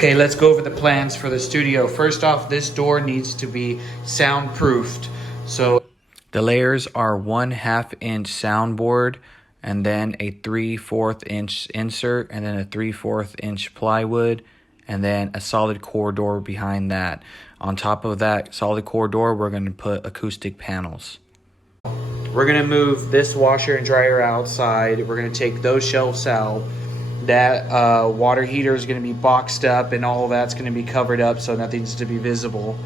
Okay, let's go over the plans for the studio. First off, this door needs to be soundproofed. So the layers are 1/2 inch soundboard, and then a 3/4 inch insert, and then a 3/4 inch plywood, and then a solid core door behind that. On top of that solid core door, we're going to put acoustic panels. We're going to move this washer and dryer outside. We're going to take those shelves out. That water heater is going to be boxed up, and all of that's going to be covered up so nothing's to be visible.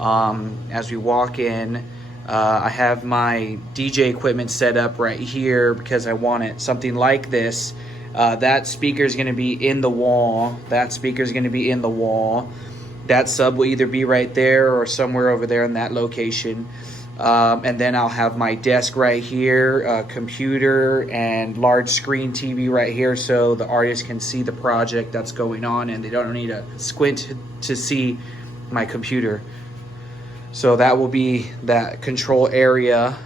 As we walk in, I have my DJ equipment set up right here because I want it something like this. That speaker is going to be in the wall. That speaker is going to be in the wall. That sub will either be right there or somewhere over there in that location. And then I'll have my desk right here, a computer and large screen TV right here so the artist can see the project that's going on and they don't need to squint to see my computer. So that will be that control area.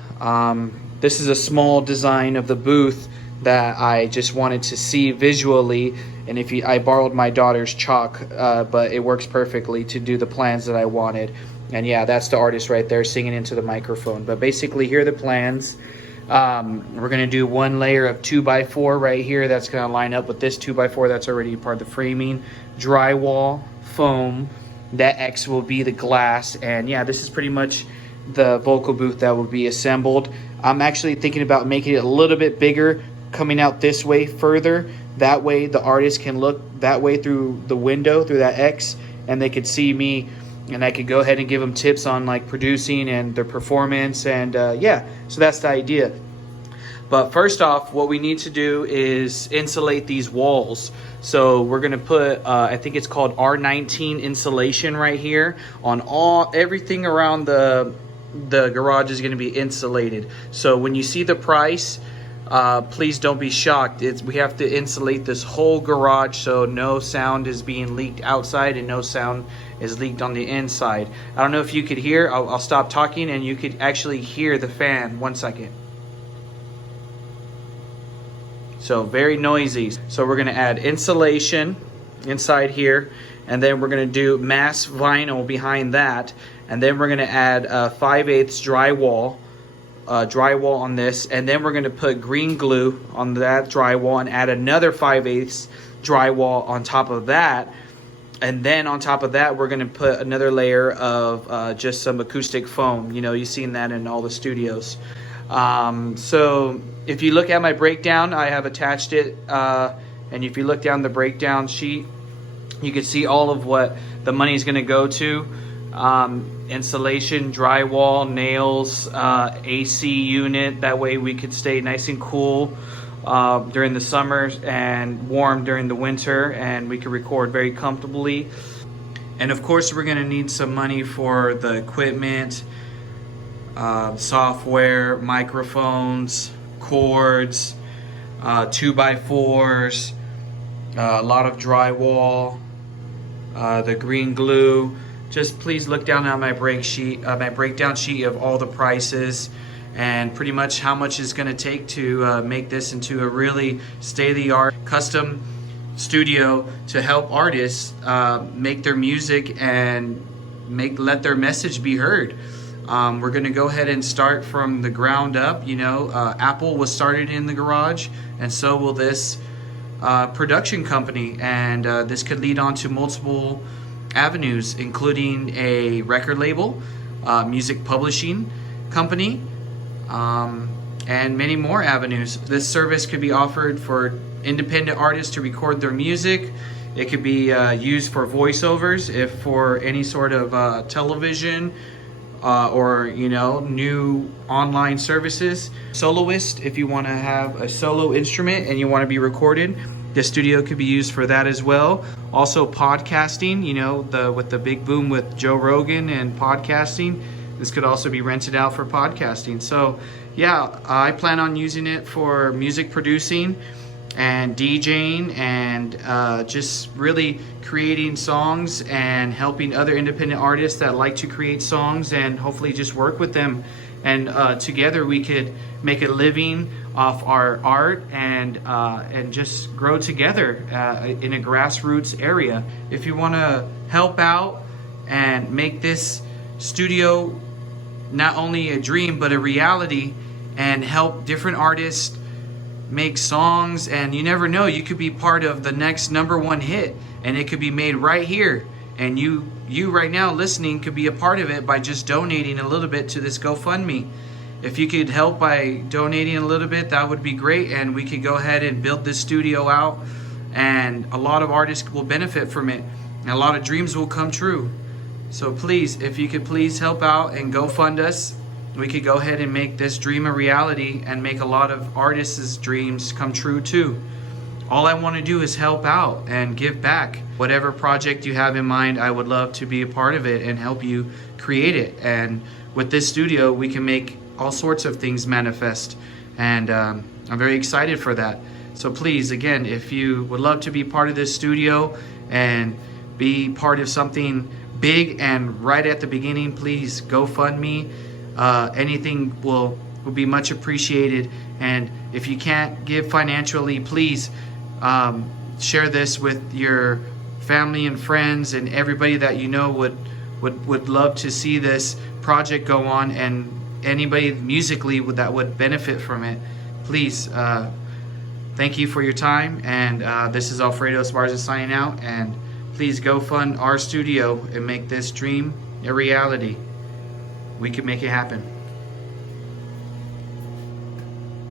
This is a small design of the booth that I just wanted to see visually, and I borrowed my daughter's chalk, but it works perfectly to do the plans that I wanted. And yeah, that's the artist right there singing into the microphone. But basically, here are the plans. We're going to do one layer of 2x4 right here. That's going to line up with this 2x4 that's already part of the framing. Drywall, foam. That X will be the glass. And yeah, this is pretty much the vocal booth that will be assembled. I'm actually thinking about making it a little bit bigger, coming out this way further. That way the artist can look that way through the window, through that X, and they could see me. And I could go ahead and give them tips on like producing and their performance, and yeah, so that's the idea. But first off, what we need to do is insulate these walls. So we're gonna put, I think it's called R19 insulation right here on everything around the garage is gonna be insulated. So when you see the price, please don't be shocked. We have to insulate this whole garage so no sound is being leaked outside and no sound is leaked on the inside. I don't know if you could hear. I'll stop talking and you could actually hear the fan. 1 second. So very noisy. So we're gonna add insulation inside here, and then we're gonna do mass vinyl behind that, and then we're gonna add 5/8 drywall on this, and then we're going to put green glue on that drywall and add another 5/8 drywall on top of that. And then on top of that, we're going to put another layer of just some acoustic foam. You know, you've seen that in all the studios. So if you look at my breakdown, I have attached it, and if you look down the breakdown sheet, you can see all of what the money is going to go to. Insulation, drywall, nails, AC unit. That way we could stay nice and cool during the summers and warm during the winter, and we could record very comfortably. And of course we're gonna need some money for the equipment, software, microphones, cords, 2x4s, a lot of drywall, the green glue. Just please look down on my breakdown sheet of all the prices and pretty much how much it's going to take to make this into a really state-of-the-art custom studio to help artists make their music and let their message be heard. We're going to go ahead and start from the ground up. You know, Apple was started in the garage, and so will this production company, and this could lead on to multiple avenues, including a record label, music publishing company, and many more avenues. This service could be offered for independent artists to record their music. It could be used for voiceovers, if for any sort of television or new online services. Soloist, if you want to have a solo instrument and you want to be recorded, the studio could be used for that as well. Also podcasting, with the big boom with Joe Rogan and podcasting, this could also be rented out for podcasting. So yeah, I plan on using it for music producing and DJing and just really creating songs and helping other independent artists that like to create songs, and hopefully just work with them, and together we could make a living off our art and just grow together in a grassroots area. If you want to help out and make this studio not only a dream but a reality, and help different artists make songs, and you never know, you could be part of the next #1 hit, and it could be made right here, and you right now listening could be a part of it by just donating a little bit to this GoFundMe. If you could help by donating a little bit, that would be great, and we could go ahead and build this studio out, and a lot of artists will benefit from it, and a lot of dreams will come true. So please, if you could please help out and go fund us, we could go ahead and make this dream a reality and make a lot of artists' dreams come true too. All I want to do is help out and give back. Whatever project you have in mind, I would love to be a part of it and help you create it. And with this studio, we can make all sorts of things manifest. And I'm very excited for that. So please, again, if you would love to be part of this studio and be part of something big and right at the beginning, please GoFundMe. Anything will be much appreciated. And if you can't give financially, please share this with your family and friends and everybody that you know would love to see this project go on, and anybody musically that would benefit from it. Please, thank you for your time, and this is Alfredo Esparza signing out, and please go fund our studio and make this dream a reality. We can make it happen.